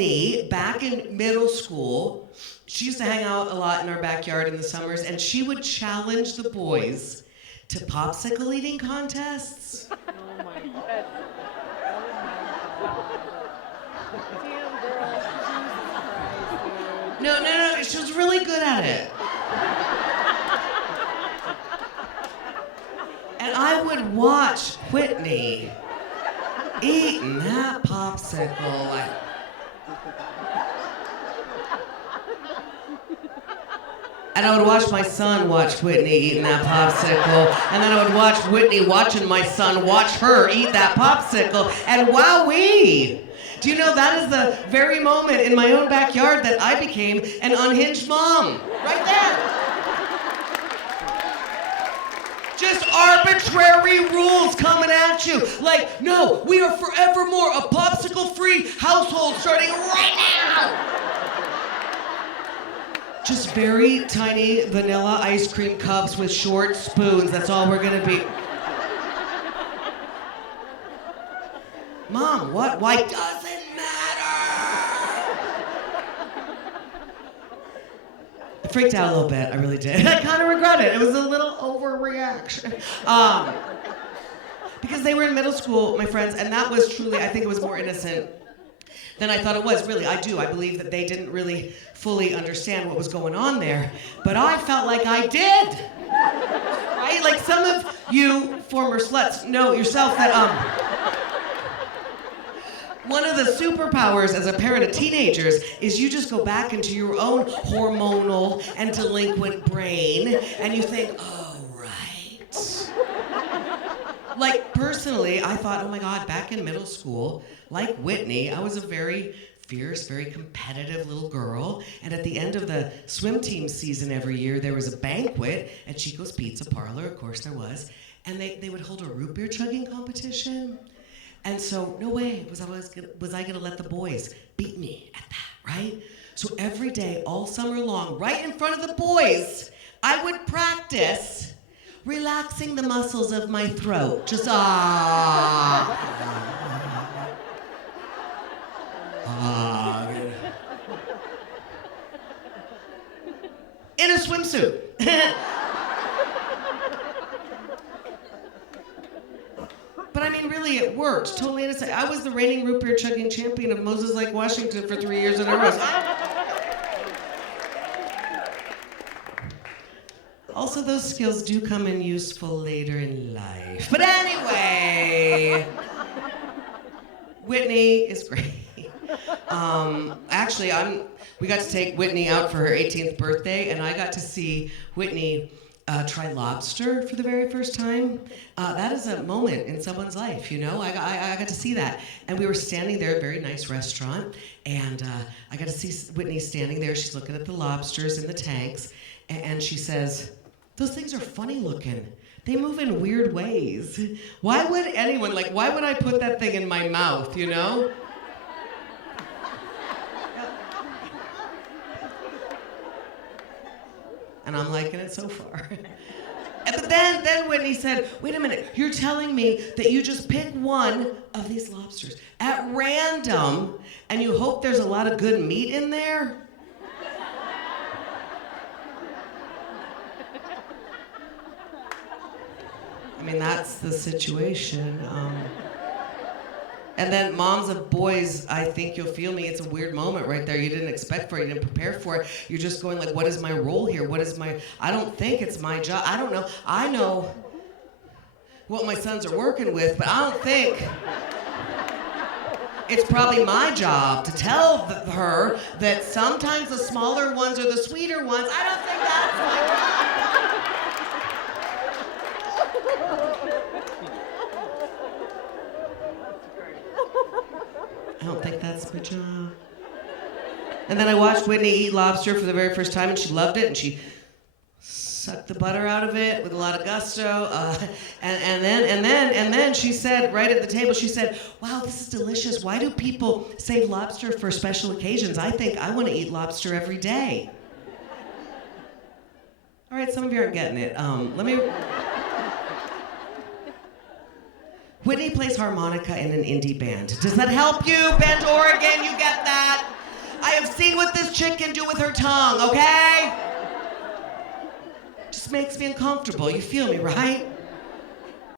Whitney, back in middle school, she used to hang out a lot in our backyard in the summers, and she would challenge the boys to popsicle eating contests. Oh my God. Damn, girl. Jesus Christ, dude. No, she was really good at it. And I would watch Whitney eating that popsicle like... And I would watch my son watch Whitney eating that popsicle. And then I would watch Whitney watching my son watch her eat that popsicle. And wowee! Do you know that is the very moment in my own backyard that I became an unhinged mom? Right there. Just arbitrary rules coming at you. Like, no, we are forevermore a popsicle-free household starting right now. Just very tiny vanilla ice cream cups with short spoons. That's all we're gonna be. Mom, what? Why doesn't matter? I freaked out a little bit. I really did. I kind of regret it. It was a little overreaction. Because they were in middle school, my friends, and that was truly, I think it was more innocent than I thought it was. Really, I do. I believe that they didn't really fully understand what was going on there. But I felt like I did. Right? Like some of you former sluts know yourself that one of the superpowers as a parent of teenagers is you just go back into your own hormonal and delinquent brain and you think, oh, right. Like personally, I thought, oh my God, back in middle school, like Whitney, I was a very fierce, very competitive little girl. And at the end of the swim team season every year, there was a banquet at Chico's Pizza Parlor, of course there was, and they would hold a root beer chugging competition. And so, no way was I gonna let the boys beat me at that, right? So every day, all summer long, right in front of the boys, I would practice relaxing the muscles of my throat. Just in a swimsuit. But I mean, really, it worked. Totally innocent. I was the reigning root beer chugging champion of Moses Lake, Washington for 3 years in a row. Also, those skills do come in useful later in life. But anyway, Whitney is great. Actually, we got to take Whitney out for her 18th birthday, and I got to see Whitney try lobster for the very first time. That is a moment in someone's life, you know? I got to see that. And we were standing there at a very nice restaurant, and I got to see Whitney standing there. She's looking at the lobsters in the tanks, and she says, those things are funny looking. They move in weird ways. Why would anyone, why would I put that thing in my mouth, you know? And I'm liking it so far. But then Whitney said, wait a minute, you're telling me that you just pick one of these lobsters at random and you hope there's a lot of good meat in there? I mean, that's the situation. And then moms of boys, I think you'll feel me, it's a weird moment right there. You didn't expect for it, you didn't prepare for it. You're just going what is my role here? I don't think it's my job. I don't know. I know what my sons are working with, but I don't think it's probably my job to tell her that sometimes the smaller ones are the sweeter ones. I don't think that's my job. I don't think that's my job. And then I watched Whitney eat lobster for the very first time, and she loved it, and she sucked the butter out of it with a lot of gusto. And then she said, right at the table, she said, wow, this is delicious. Why do people save lobster for special occasions? I think I want to eat lobster every day. All right, some of you aren't getting it. Whitney plays harmonica in an indie band. Does that help you, Bend, Oregon? You get that? seen what this chick can do with her tongue, okay? Just makes me uncomfortable, you feel me, right?